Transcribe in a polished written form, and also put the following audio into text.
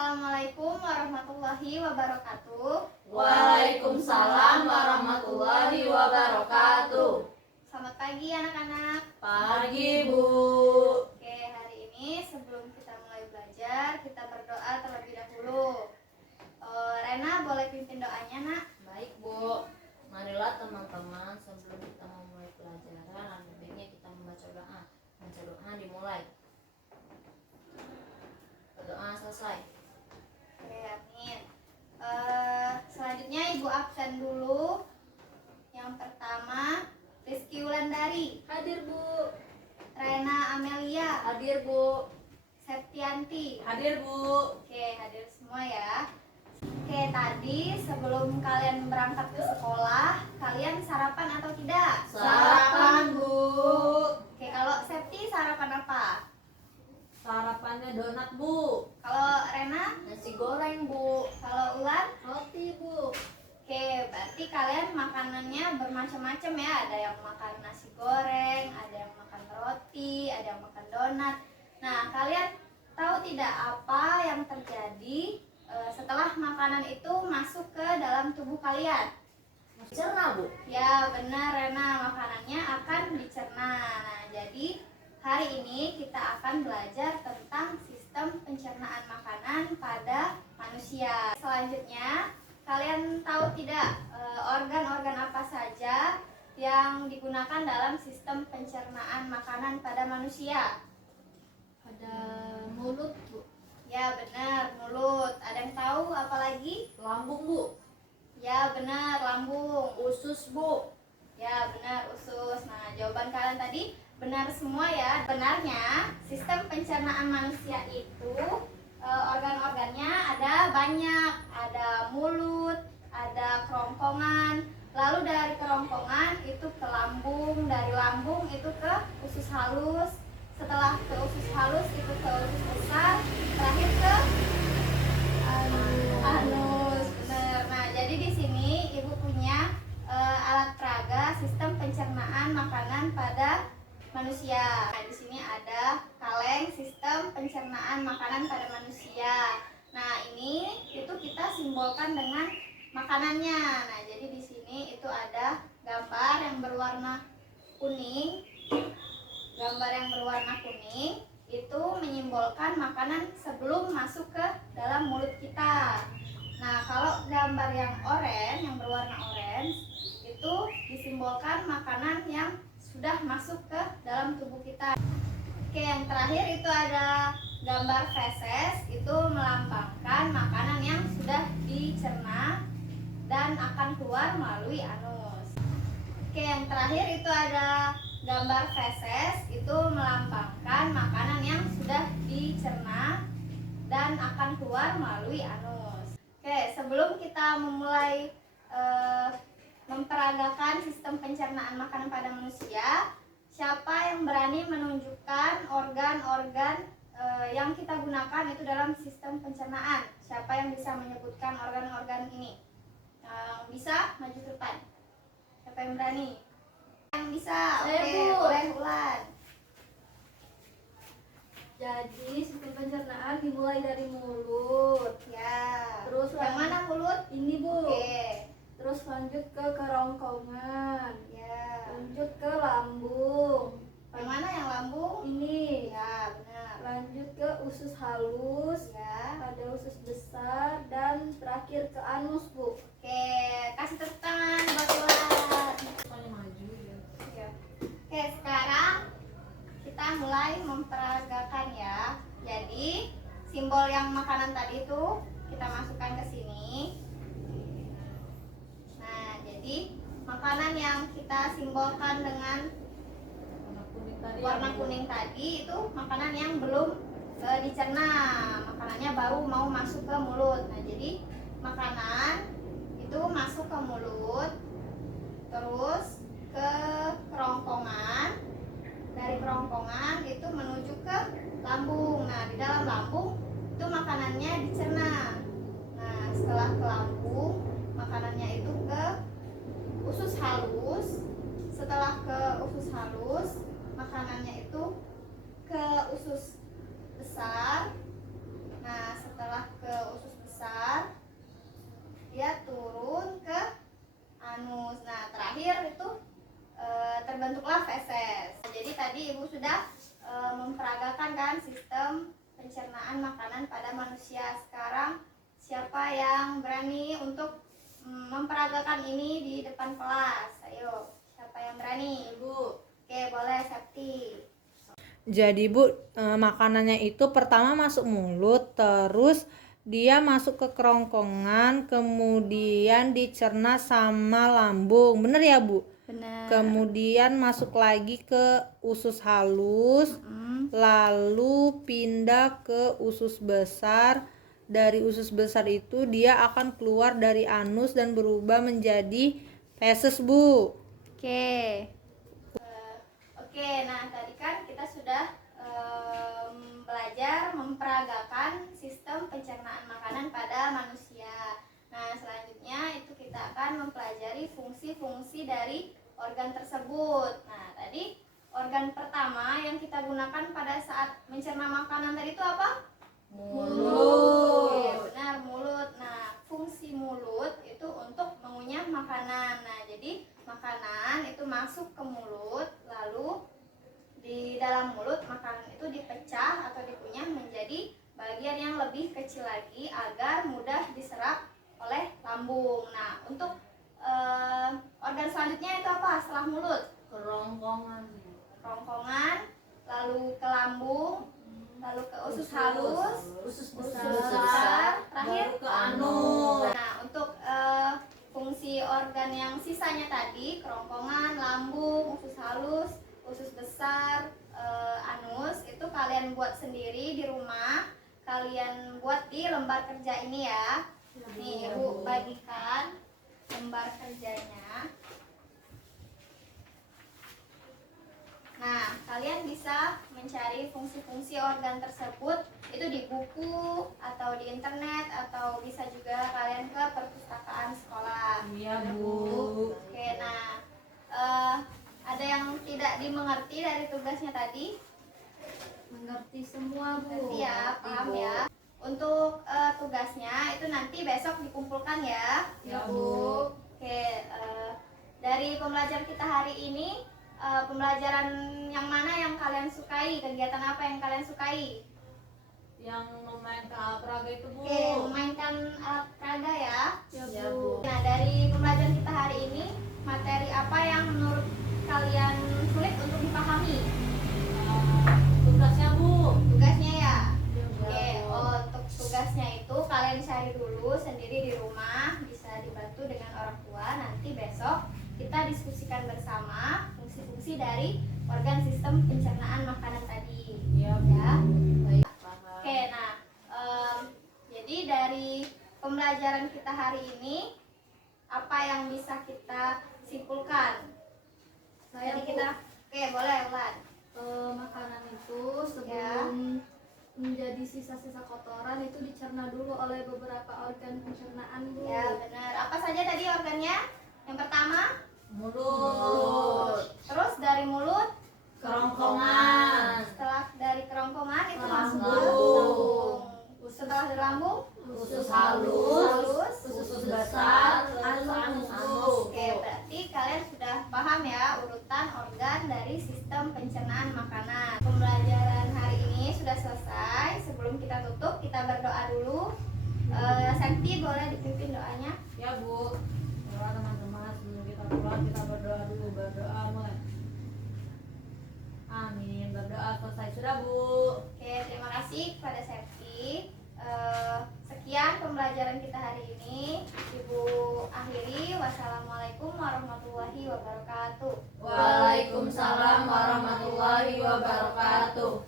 Assalamualaikum warahmatullahi wabarakatuh. Waalaikumsalam warahmatullahi wabarakatuh. Selamat pagi anak-anak. Pagi, Bu. Oke, hari ini sebelum kita mulai belajar, kita berdoa terlebih dahulu. Rena boleh pimpin doanya, Nak? Baik, Bu. Marilah teman-teman, sebelum kita memulai pelajaran, lebih baiknya kita membaca doa. Baca doa dimulai. Doa selesai. Oke, amin. Selanjutnya Ibu absen dulu. Yang pertama, Rizky Wulandari, Hadir, Bu. Rena Amelia, Hadir, Bu. Septianti. Hadir, Bu. Oke, hadir semua ya. Oke, tadi sebelum kalian berangkat ke sekolah, kalian sarapan atau tidak? Sarapan, Bu. Oke, kalau Septi sarapan apa? Sarapannya donat, Bu. Kalau Rena? Nasi goreng, Bu. Kalau Ulan? Roti, Bu. Oke, berarti kalian makanannya bermacam-macam ya. Ada yang makan nasi goreng, ada yang makan roti, ada yang makan donat. Nah, kalian tahu tidak apa yang terjadi setelah makanan itu masuk ke dalam tubuh kalian? Cerna, Bu. Ya, benar Rena, makanannya akan dicerna. Nah, jadi hari ini kita akan belajar tentang sistem pencernaan makanan pada manusia. Selanjutnya, kalian tahu tidak organ-organ apa saja yang digunakan dalam sistem pencernaan makanan pada manusia? Ada mulut, Bu. Ya, benar, mulut. Ada yang tahu apa lagi? Lambung, Bu. Ya, benar, lambung. Usus, Bu. Ya, benar, usus. Nah, jawaban kalian tadi benar semua ya. Benarnya, sistem pencernaan manusia itu organ-organnya ada banyak. Ada mulut, ada kerongkongan. Lalu dari kerongkongan itu ke lambung, dari lambung itu ke usus halus. Setelah ke usus halus itu ke usus besar, terakhir ke anus. Benar. Nah, jadi di sini Ibu punya alat peraga sistem pencernaan makanan pada manusia. Nah, di sini ada kaleng sistem pencernaan makanan pada manusia. Nah, ini itu kita simbolkan dengan makanannya. Nah, jadi di sini itu ada gambar yang berwarna kuning. Gambar yang berwarna kuning itu menyimbolkan makanan sebelum masuk ke dalam mulut kita. Nah, kalau gambar yang oranye, yang berwarna orange, itu disimbolkan makanan yang sudah masuk ke dalam tubuh kita. Oke, yang terakhir itu ada gambar feses, itu melambangkan makanan yang sudah dicerna dan akan keluar melalui anus. Oke, yang terakhir itu ada gambar feses, itu melambangkan makanan yang sudah dicerna dan akan keluar melalui anus. Oke, sebelum kita memulai memperagakan sistem pencernaan makanan pada manusia, siapa yang berani menunjukkan organ-organ yang kita gunakan itu dalam sistem pencernaan? Siapa yang bisa menyebutkan organ-organ ini? Yang bisa maju ke depan. Siapa yang berani? Yang bisa? Saya, Oke, Bu. boleh Ulan. Jadi sistem pencernaan dimulai dari mulut. Ya. Terus yang mana mulut? Ini, Bu. Oke. Terus lanjut ke kerongkongan. Ya. Lanjut ke lambung. Yang mana yang lambung? Ini. Ya, benar. Lanjut ke usus halus. Ya. Ada usus besar dan terakhir ke anus, Bu. Oke, kasih tepuk tangan buat Ulan. Soalnya maju ya. Ya. Oke, sekarang kita mulai memperagakan ya. Jadi, simbol yang makanan tadi itu kita masukkan ke sini. Nah, jadi makanan yang kita simbolkan dengan Warna kuning tadi. warna kuning tadi itu makanan yang belum dicerna. Makanannya baru mau masuk ke mulut. Nah, jadi makanan itu masuk ke mulut, terus ke kerongkongan. Dari kerongkongan itu menuju ke lambung. Nah, di dalam lambung itu makanannya dicerna. Nah, setelah ke lambung, makanannya itu ke usus halus. Setelah ke usus halus, makanannya itu ke usus besar. Nah, setelah ke tadi Ibu sudah memperagakan kan sistem pencernaan makanan pada manusia. Sekarang siapa yang berani untuk memperagakan ini di depan kelas? Ayo, siapa yang berani? Ibu. Oke, boleh Septi. Jadi Bu, makanannya itu pertama masuk mulut, terus dia masuk ke kerongkongan, kemudian dicerna sama lambung. Bener ya Bu? Benar. Kemudian masuk lagi ke usus halus, lalu pindah ke usus besar. Dari usus besar itu dia akan keluar dari anus dan berubah menjadi feses Bu. Oke. Oke, nah tadi kan kita sudah belajar memperagakan sistem pencernaan makanan pada manusia. Nah, selanjutnya itu kita akan mempelajari fungsi-fungsi dari organ tersebut. Nah, tadi organ pertama yang kita gunakan pada saat mencerna makanan tadi itu apa? Mulut. Oke, benar, mulut. Nah, fungsi mulut itu untuk mengunyah makanan. Nah, jadi makanan itu masuk ke mulut, lalu di dalam mulut makanan itu dipecah atau dikunyah menjadi bagian yang lebih kecil lagi agar mudah diserap oleh lambung. Nah, untuk organ selanjutnya itu apa setelah mulut? Kerongkongan. Kerongkongan, lalu ke lambung, lalu ke usus halus, Usus usus besar. besar, terakhir Baru ke anus. Nah, untuk fungsi organ yang sisanya tadi, kerongkongan, lambung, usus halus, usus besar, anus, itu kalian buat sendiri di rumah. Kalian buat di lembar kerja ini ya. Nih, Ibu bagikan lembar kerjanya. Nah, kalian bisa mencari fungsi-fungsi organ tersebut itu di buku atau di internet, atau bisa juga kalian ke perpustakaan sekolah. Iya, Bu. Oke, nah ada yang tidak dimengerti dari tugasnya tadi? Mengerti semua, Bu. Berarti ya, paham ya. Untuk tugasnya itu nanti besok dikumpulkan ya. Ya, Bu. Oke, dari pembelajaran kita hari ini, pembelajaran yang mana yang kalian sukai? Kegiatan apa yang kalian sukai? Yang memainkan alat peraga itu, Bu. Oke, memainkan alat peraga ya. Ya, Bu. Nah, dari pembelajaran kita hari ini, materi apa yang menurut kalian sulit untuk dipahami? Tugasnya, Bu. Tugasnya ya? Oke, Ya, Bu. untuk tugasnya itu kalian cari dulu sendiri di rumah, bisa dibantu dengan orang tua. Nanti besok kita diskusikan bersama fungsi-fungsi dari organ sistem pencernaan makanan tadi. Iya, Bu. Ya. Baik, paham. Oke, nah jadi dari pembelajaran kita hari ini apa yang bisa kita simpulkan? Saya, Jadi Bu, kita, oke boleh Ulan. makanan itu sebelum menjadi sisa-sisa kotoran itu dicerna dulu oleh beberapa organ pencernaan, Bu. Ya benar. Apa saja tadi organnya? Yang pertama, Mulut. terus dari mulut. Kerongkongan. Setelah dari kerongkongan itu Ke masuk ke lambung. lambung. Setelah dari lambung, Usus halus. usus besar. Anus. Oke, berarti kalian sudah paham ya urutan organ dari sistem pencernaan makanan. Pembelajaran hari ini sudah selesai. Sebelum kita tutup, kita berdoa dulu. Santi boleh dipimpin doanya? Ya, Bu. Doa teman-teman sebelum kita pulang kita berdoa dulu. Berdoa mulai. Amin. Berdoa selesai sudah, Bu. Oke, terima kasih kepada Septi. Sekian pembelajaran kita hari ini. Ibu akhiri. Wassalamualaikum warahmatullahi wabarakatuh. Waalaikumsalam warahmatullahi wabarakatuh.